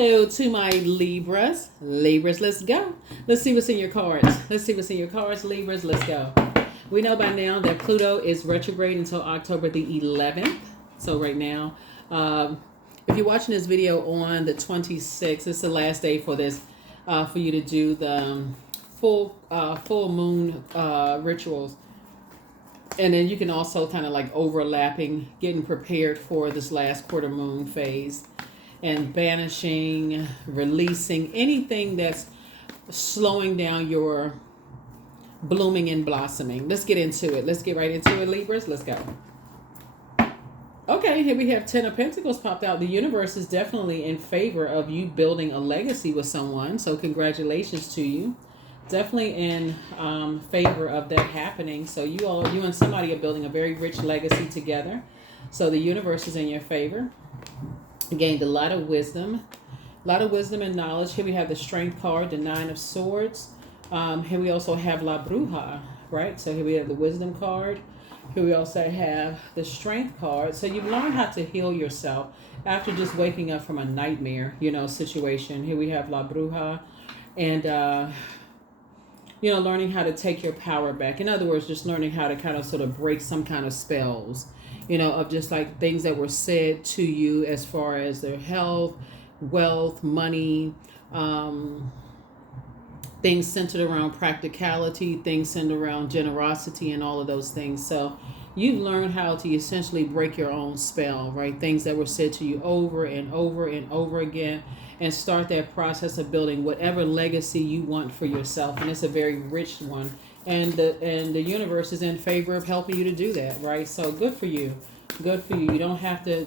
Hello to my Libras. Libras, let's go. Let's see what's in your cards. Let's see what's in your cards, Libras. Let's go. We know by now that Pluto is retrograde until October the 11th. So right now, if you're watching this video on the 26th, it's the last day for this, for you to do the full moon rituals. And then you can also kind of like overlapping, getting prepared for this last quarter moon phase and banishing, releasing anything that's slowing down your blooming and blossoming. Let's get into it. Let's get right into it, Libras. Let's go. Okay, here we have 10 of Pentacles popped out. The universe is definitely in favor of you building a legacy with someone. So congratulations to you. Definitely in favor of that happening. So you and somebody are building a very rich legacy together. So the universe is in your favor. Gained a lot of wisdom and knowledge. Here we have the Strength card, the 9 of Swords. Here we also have La Bruja, right? So here we have the Wisdom card. Here we also have the Strength card. So you've learned how to heal yourself after just waking up from a nightmare, situation. Here we have La Bruja, and learning how to take your power back. In other words, just learning how to kind of sort of break some kind of spells, of just like things that were said to you as far as their health, wealth, money, things centered around practicality, things centered around generosity and all of those things. So you've learned how to essentially break your own spell, right? Things that were said to you over and over and over again, and start that process of building whatever legacy you want for yourself. And it's a very rich one. And the universe is in favor of helping you to do that, right? So good for you. Good for you. You don't have to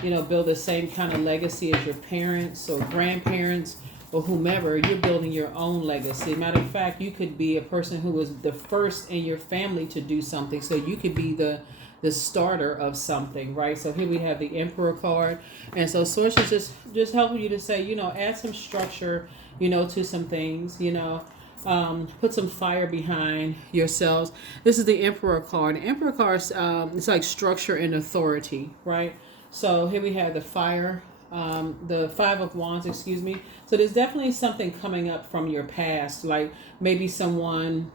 build the same kind of legacy as your parents or grandparents or whomever. You're building your own legacy. Matter of fact, you could be a person who was the first in your family to do something. So you could be the starter of something, right? So here we have the Emperor card. And so Source is just helping you to say, add some structure, to some things, put some fire behind yourselves. This is the Emperor card. The Emperor card, it's like structure and authority, right? So here we have the fire, the 5 of Wands, excuse me. So there's definitely something coming up from your past, like maybe someone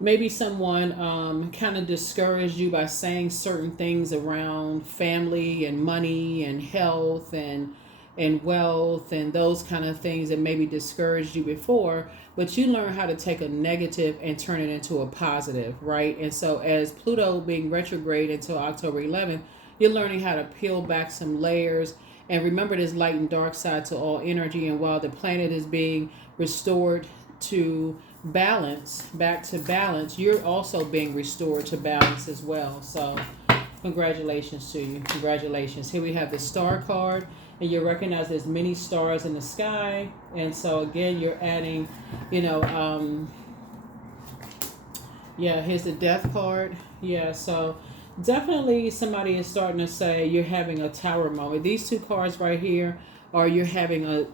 kind of discouraged you by saying certain things around family and money and health and wealth and those kind of things that maybe discouraged you before, but you learn how to take a negative and turn it into a positive, right? And so as Pluto being retrograde until October 11th, you're learning how to peel back some layers and remember there's light and dark side to all energy. And while the planet is being restored to balance, back to balance, you're also being restored to balance as well. So congratulations to you. Congratulations. Here we have the Star card, and you recognize there's many stars in the sky. And so again, you're adding, here's the Death card. Yeah, so definitely somebody is starting to say you're having a tower moment. These two cards right here are you're having a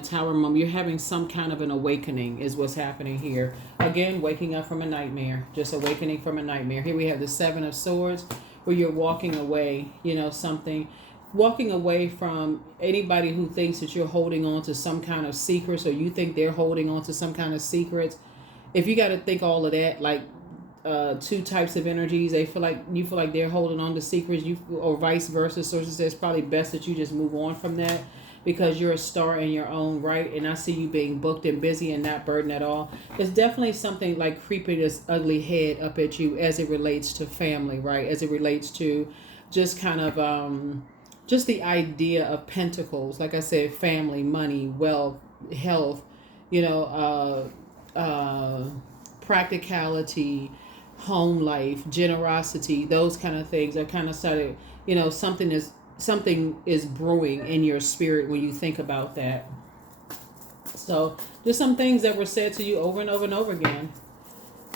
tower moment. You're having some kind of an awakening is what's happening here. Again, waking up from a nightmare, just awakening from a nightmare. Here we have the 7 of Swords, where you're walking away, walking away from anybody who thinks that you're holding on to some kind of secrets, or you think they're holding on to some kind of secrets. If you got to think all of that, like two types of energies, you feel like they're holding on to secrets, or vice versa. So it's probably best that you just move on from that, because you're a star in your own right, and I see you being booked and busy and not burdened at all. There's definitely something like creeping this ugly head up at you as it relates to family, right? As it relates to just kind of just the idea of pentacles. Like I said, family, money, wealth, health, practicality, home life, generosity, those kind of things are kind of started, something is brewing in your spirit when you think about that. So just some things that were said to you over and over and over again,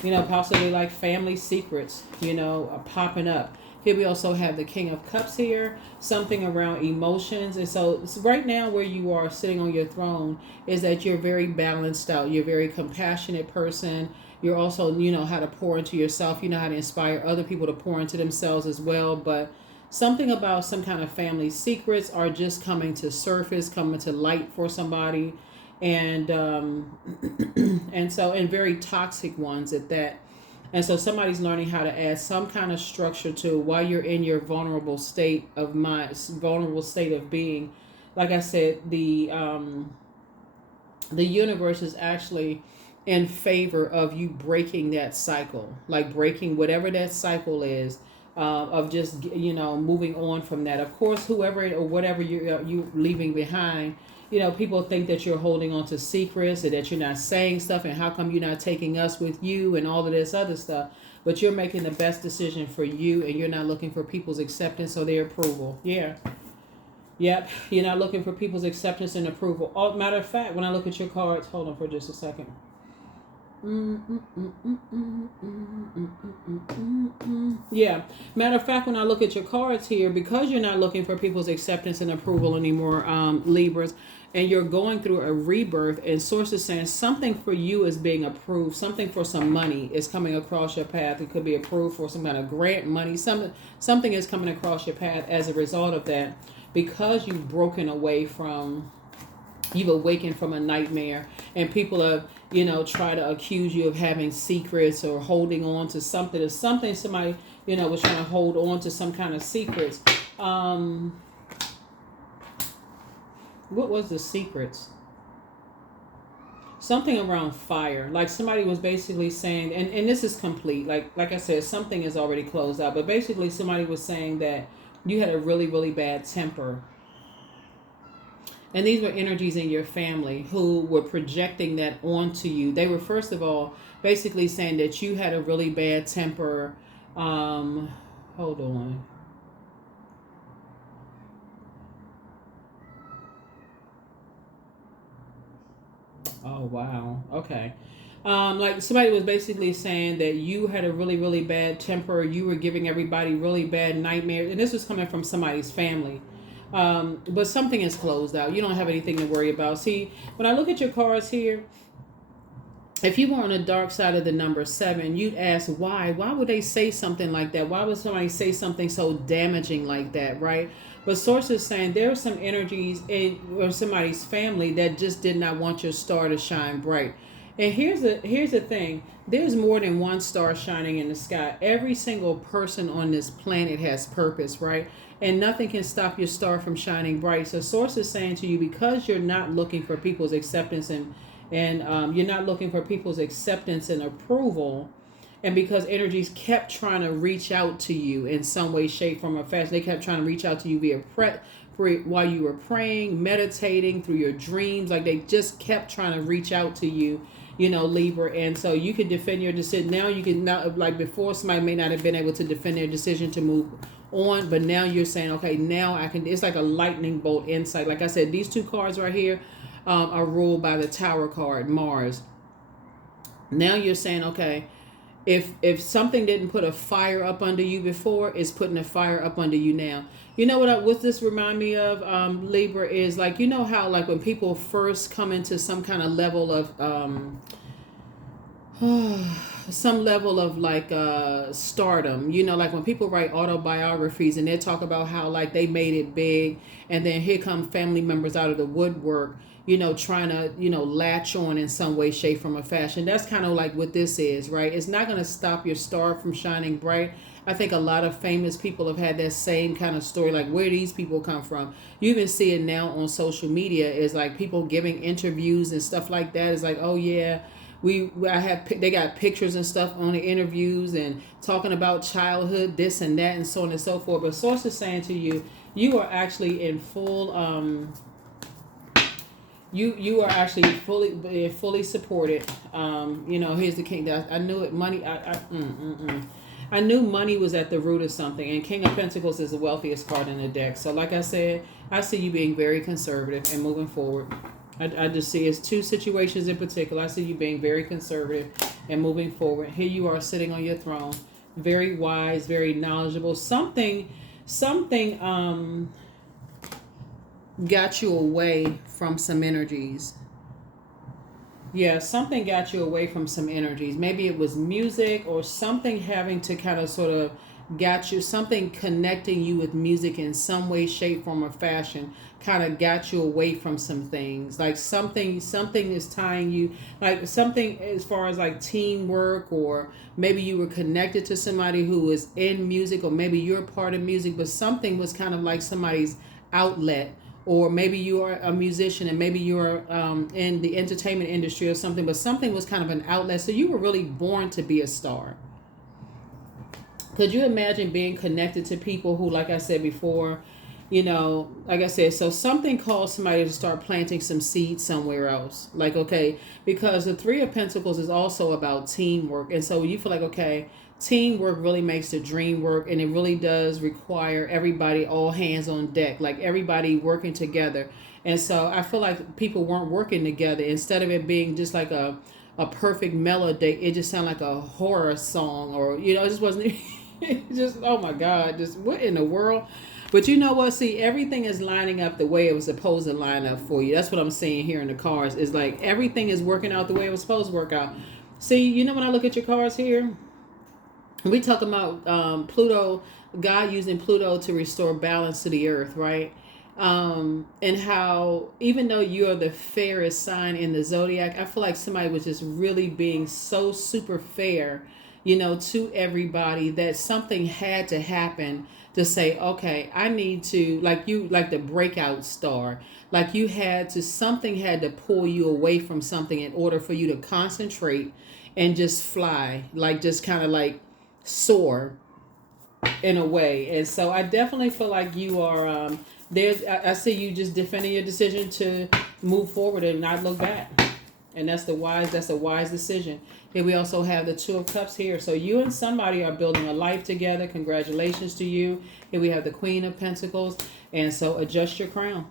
possibly like family secrets, are popping up. Here we also have the King of Cups here, something around emotions. And so right now where you are sitting on your throne is that you're very balanced out. You're a very compassionate person. You're also, how to pour into yourself. You know how to inspire other people to pour into themselves as well. But something about some kind of family secrets are just coming to surface, coming to light for somebody, and and very toxic ones at that. And so somebody's learning how to add some kind of structure to while you're in your vulnerable state of mind, vulnerable state of being. Like I said, the universe is actually in favor of you breaking that cycle, like breaking whatever that cycle is, of just moving on from that. Of course, whoever or whatever you leaving behind, people think that you're holding on to secrets, or that you're not saying stuff, and how come you're not taking us with you, and all of this other stuff. But you're making the best decision for you, and you're not looking for people's acceptance or their approval. Yeah. Yep, you're not looking for people's acceptance and approval. Oh, matter of fact, when I look at your cards, hold on for just a second. Yeah, matter of fact, when I look at your cards here, because you're not looking for people's acceptance and approval anymore, Libras, and you're going through a rebirth, and source is saying something for you is being approved, something for some money is coming across your path. It could be approved for some kind of grant money. Something is coming across your path as a result of that, because you've broken away from, you've awakened from a nightmare, and people have, try to accuse you of having secrets or holding on to something. Or something somebody, was trying to hold on to some kind of secrets. What was the secrets? Something around fire. Like somebody was basically saying, and this is complete. Like I said, something is already closed out. But basically somebody was saying that you had a really, really bad temper. And these were energies in your family who were projecting that onto you. They were, first of all, basically saying that you had a really bad temper. Hold on. Oh, wow. Okay. Like somebody was basically saying that you had a really, really bad temper. You were giving everybody really bad nightmares. And this was coming from somebody's family. But something is closed out. You don't have anything to worry about. See, when I look at your cards here, if you were on the dark side of the number 7, you'd ask why. Why would they say something like that? Why would somebody say something so damaging like that, right? But source is saying there are some energies in or somebody's family that just did not want your star to shine bright. And here's the thing. There's more than one star shining in the sky. Every single person on this planet has purpose, right? And nothing can stop your star from shining bright. So source is saying to you, because you're not looking for people's acceptance and you're not looking for people's acceptance and approval, and because energies kept trying to reach out to you in some way, shape, form, or fashion, they kept trying to reach out to you via while you were praying, meditating, through your dreams. Like they just kept trying to reach out to you, Libra. And so you could defend your decision. Now you can, not like before, somebody may not have been able to defend their decision to move on, but now you're saying, okay, now I can. It's like a lightning bolt insight. Like I said, these two cards right here are ruled by the Tower card, Mars. Now you're saying, okay, if something didn't put a fire up under you before, it's putting a fire up under you now. You know what this remind me of, Libra, is like, how like when people first come into some kind of level of some level of like stardom, like when people write autobiographies and they talk about how like they made it big, and then here come family members out of the woodwork, trying to, latch on in some way, shape, form, or fashion. That's kind of like what this is, right? It's not going to stop your star from shining bright. I think a lot of famous people have had that same kind of story, like where these people come from. You even see it now on social media, is like people giving interviews and stuff like that. It's like, oh yeah, they got pictures and stuff on the interviews and talking about childhood, this and that, and so on and so forth. But source is saying to you, you are actually in full you are actually fully supported. Here's the king. I knew it. Money. I knew money was at the root of something, and King of Pentacles is the wealthiest card in the deck. So like I said, I see you being very conservative and moving forward. I just see it's two situations in particular. I see you being very conservative and moving forward. Here you are sitting on your throne, very wise, very knowledgeable. Something got you away from some energies. Yeah, something got you away from some energies. Maybe it was music or something having to kind of sort of got you, something connecting you with music in some way, shape, form, or fashion kind of got you away from some things. Like something is tying you, like something as far as like teamwork, or maybe you were connected to somebody who is in music, or maybe you're a part of music, but something was kind of like somebody's outlet. Or maybe you are a musician and maybe you're in the entertainment industry or something, but something was kind of an outlet. So you were really born to be a star. Could you imagine being connected to people who, like I said before, like I said, so something caused somebody to start planting some seeds somewhere else. Like, okay, because the Three of Pentacles is also about teamwork. And so you feel like, okay, teamwork really makes the dream work, and it really does require everybody, all hands on deck, like everybody working together. And so I feel like people weren't working together. Instead of it being just like a perfect melody, it just sounded like a horror song, or, it just wasn't, just, oh my God, just what in the world? But you know what? See, everything is lining up the way it was supposed to line up for you. That's what I'm saying here in the cards. Is like everything is working out the way it was supposed to work out. See, when I look at your cards here, we talk about Pluto, God using Pluto to restore balance to the earth, right? And how even though you're the fairest sign in the zodiac, I feel like somebody was just really being so super fair, to everybody, that something had to happen to say, okay, I need to, like the breakout star, like something had to pull you away from something in order for you to concentrate and just fly, like just kind of like soar in a way. And so I definitely feel like you are, I see you just defending your decision to move forward and not look back. And that's a wise decision. Here we also have the Two of Cups here. So you and somebody are building a life together. Congratulations to you. Here we have the Queen of Pentacles. And so adjust your crown.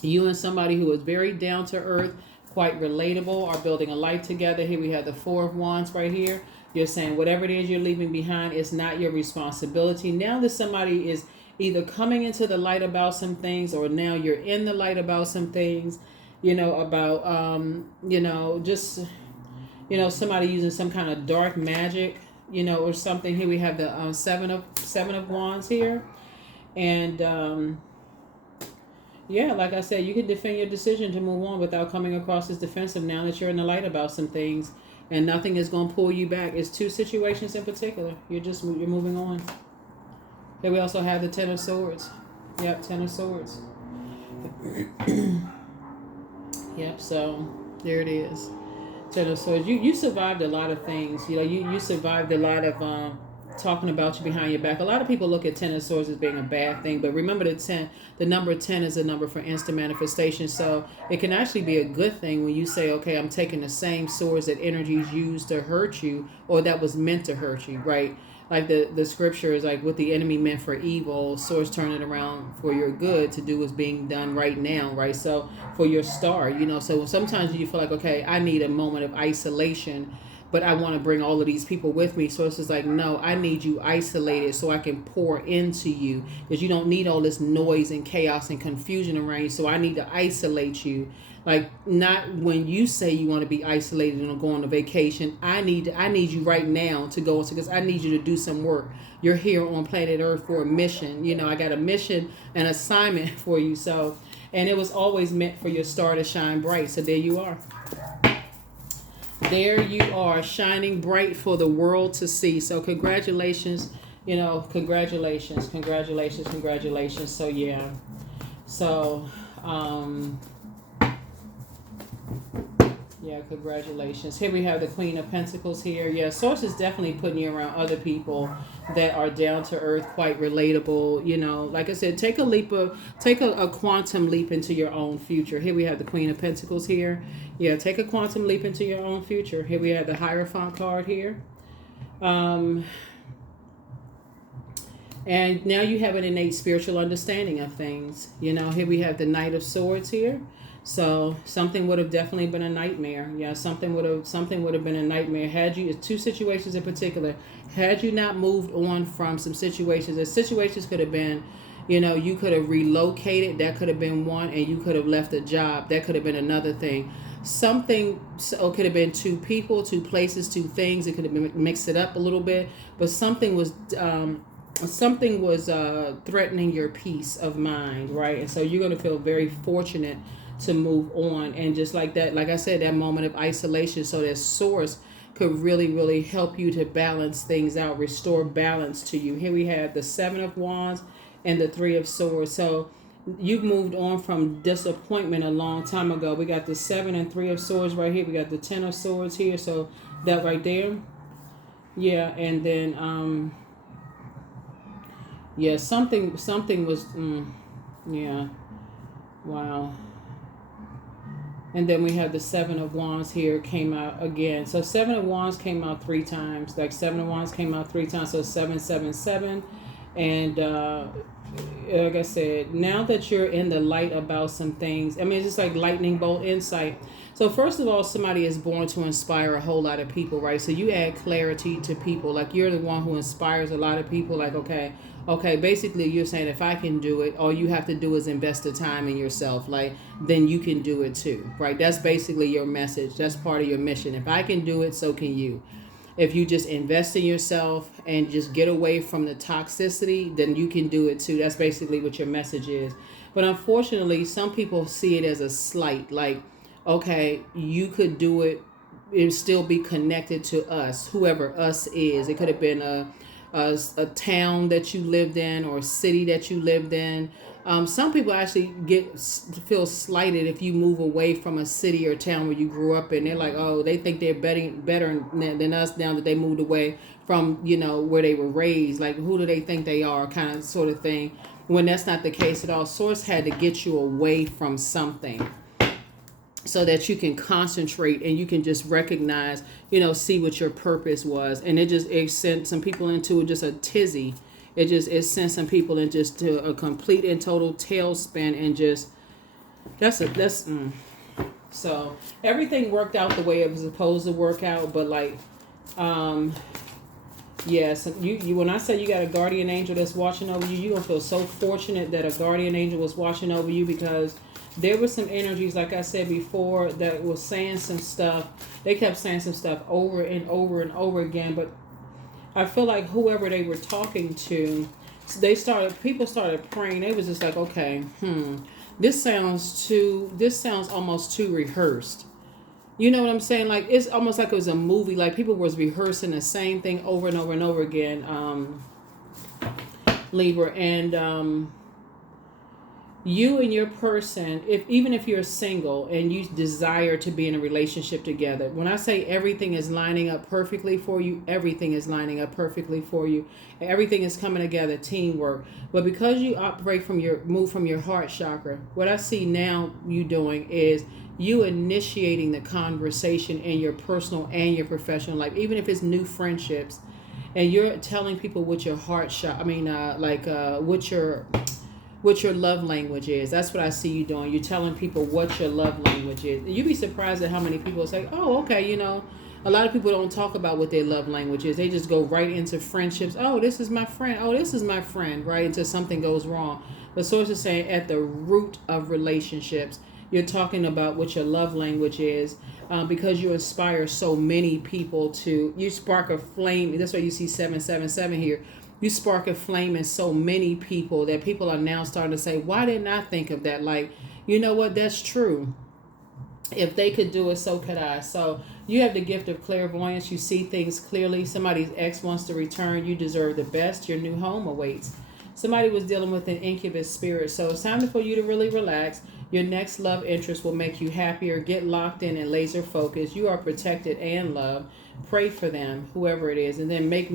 You and somebody who is very down to earth, quite relatable, are building a life together. Here we have the Four of Wands right here. You're saying whatever it is you're leaving behind, it's not your responsibility. Now that somebody is either coming into the light about some things, or now you're in the light about some things, about, just, somebody using some kind of dark magic, or something. Here we have the seven of Wands here. And, yeah, like I said, you can defend your decision to move on without coming across as defensive now that you're in the light about some things, and nothing is going to pull you back. It's two situations in particular. You're moving on. Here we also have the Ten of Swords. Yep, Ten of Swords. Yep, so there it is. Ten of Swords. You survived a lot of things. You survived a lot of talking about you behind your back. A lot of people look at Ten of Swords as being a bad thing, but remember the number 10 is a number for instant manifestation. So it can actually be a good thing when you say, okay, I'm taking the same swords that energies used to hurt you, or that was meant to hurt you, right? Like the scripture is like, what the enemy meant for evil, swords turn it around for your good to do what's being done right now, right? So for your star, so sometimes you feel like, okay, I need a moment of isolation, but I want to bring all of these people with me. So it's just like, no, I need you isolated so I can pour into you, because you don't need all this noise and chaos and confusion around you. So I need to isolate you. Like, not when you say you want to be isolated and go on a vacation. I need you right now to go, because I need you to do some work. You're here on planet Earth for a mission. I got a mission, an assignment for you. So, and it was always meant for your star to shine bright. So there you are. There you are, shining bright for the world to see. So congratulations, congratulations. So yeah. So, yeah, congratulations. Here we have the Queen of Pentacles here. Yeah, Source is definitely putting you around other people that are down to earth, quite relatable. Like I said, take a quantum leap into your own future. Here we have the Queen of Pentacles here. Yeah, take a quantum leap into your own future. Here we have the Hierophant card here. And now you have an innate spiritual understanding of things. Here we have the Knight of Swords here. So something would have definitely been a nightmare. Yeah, something would have been a nightmare. Had you, two situations in particular, had you not moved on from some situations, the situations could have been, you could have relocated. That could have been one, and you could have left a job. That could have been another thing. something. So it could have been two people, two places, two things. It could have been mixed it up a little bit, but something was threatening your peace of mind, right? And so you're going to feel very fortunate to move on, and just like that, like I said, that moment of isolation, so that source could really help you to balance things out, restore balance to you. Here we have the Seven of Wands and the Three of Swords. So you've moved on from disappointment a long time ago. We got the Seven and Three of Swords right here. We got the Ten of Swords here. So that right there, yeah. And then yeah, something was yeah, wow. And then we have the Seven of Wands here came out again. So Seven of Wands came out three times. Like Seven of Wands came out three times. So 777. And like I said, now that you're in the light about some things, I mean, it's just like lightning bolt insight. So first of all, somebody is born to inspire a whole lot of people, right? So you add clarity to people. Like you're the one who inspires a lot of people. Like, okay, basically you're saying if I can do it, all you have to do is invest the time in yourself. Like, then you can do it too, right? That's basically your message. That's part of your mission. If I can do it, so can you. If you just invest in yourself and just get away from the toxicity, then you can do it too. That's basically what your message is. But unfortunately, some people see it as a slight. Like, okay, you could do it and still be connected to us, whoever us is. It could have been a town that you lived in or a city that you lived in. Some people actually feel slighted if you move away from a city or town where you grew up in. They're like, oh, they think they're better than us now that they moved away from, where they were raised. Like, who do they think they are, kind of sort of thing, when that's not the case at all. Source had to get you away from something so that you can concentrate and you can just recognize, see what your purpose was. And it sent some people into just a tizzy. It sent some people in just to a complete and total tailspin, and just so everything worked out the way it was supposed to work out. But like, yes, you when I say you got a guardian angel that's watching over you, you're gonna feel so fortunate that a guardian angel was watching over you, because there were some energies, like I said before, that was saying some stuff. They kept saying some stuff over and over and over again, but I feel like whoever they were talking to, people started praying. They was just like, okay, this sounds almost too rehearsed. You know what I'm saying? Like, it's almost like it was a movie. Like, people was rehearsing the same thing over and over and over again, Libra. And you and your person, even if you're single and you desire to be in a relationship together, when I say everything is lining up perfectly for you, everything is lining up perfectly for you. Everything is coming together, teamwork. But because you move from your heart chakra, what I see now you doing is you initiating the conversation in your personal and your professional life, even if it's new friendships, and you're telling people what your heart chakra, what your love language is. That's what I see you doing. You're telling people what your love language is. You'd be surprised at how many people say, oh, okay, a lot of people don't talk about what their love language is. They just go right into friendships. Oh, this is my friend. Oh, this is my friend, right? Until something goes wrong. But Source is saying at the root of relationships, you're talking about what your love language is, because you inspire so many people you spark a flame. That's why you see 777 here. You spark a flame in so many people that people are now starting to say, why didn't I think of that? Like, you know what? That's true. If they could do it, so could I. So you have the gift of clairvoyance. You see things clearly. Somebody's ex wants to return. You deserve the best. Your new home awaits. Somebody was dealing with an incubus spirit. So it's time for you to really relax. Your next love interest will make you happier. Get locked in and laser focused. You are protected and loved. Pray for them, whoever it is, and then make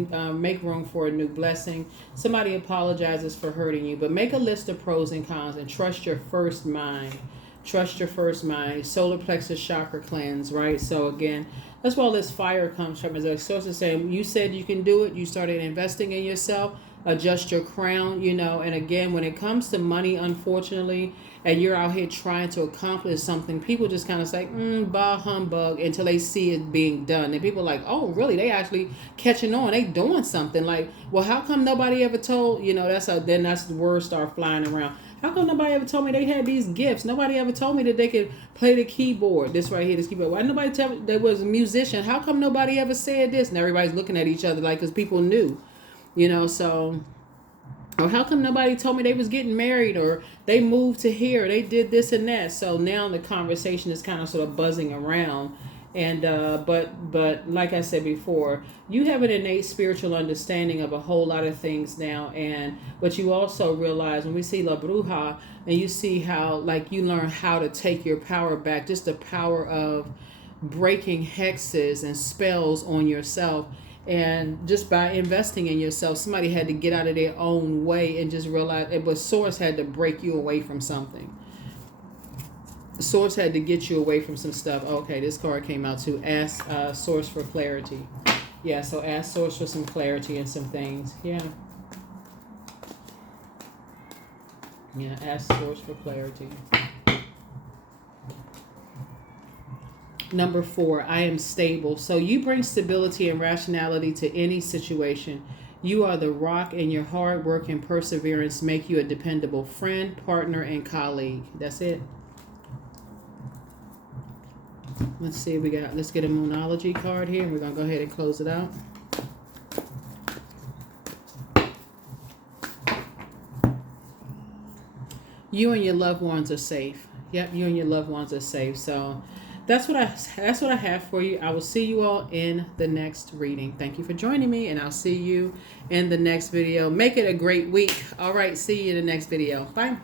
room for a new blessing. Somebody apologizes for hurting you, but make a list of pros and cons and trust your first mind. Trust your first mind. Solar plexus chakra cleanse, right? So again, that's where all this fire comes from. As a source is saying, you said you can do it. You started investing in yourself. Adjust your crown, and again, when it comes to money, unfortunately, and you're out here trying to accomplish something, people just kind of say, bah humbug, until they see it being done. And people are like, oh, really? They actually catching on. They doing something. Like, well, how come nobody ever told? Then that's the words start flying around. How come nobody ever told me they had these gifts? Nobody ever told me that they could play the keyboard. This right here, this keyboard. Why nobody tell me they was a musician? How come nobody ever said this? And everybody's looking at each other like, because people knew, you know, so... Or how come nobody told me they was getting married, or they moved to here, they did this and that. So now the conversation is kind of sort of buzzing around. And but like I said before, you have an innate spiritual understanding of a whole lot of things now. And but you also realize when we see La Bruja, and you see how, like, you learn how to take your power back, just the power of breaking hexes and spells on yourself. And just by investing in yourself, somebody had to get out of their own way and just realize it was Source had to break you away from something. Source had to get you away from some stuff. Okay, this card came out too. Ask Source for clarity. Yeah, so ask Source for some clarity and some things. Yeah. Yeah, ask Source for clarity. Number 4, I am stable. So you bring stability and rationality to any situation. You are the rock, and your hard work and perseverance make you a dependable friend, partner, and colleague. That's it. Let's see, let's get a Moonology card here. We're going to go ahead and close it out. You and your loved ones are safe. Yep, you and your loved ones are safe. So that's what I have for you. I will see you all in the next reading. Thank you for joining me, and I'll see you in the next video. Make it a great week. All right, see you in the next video. Bye.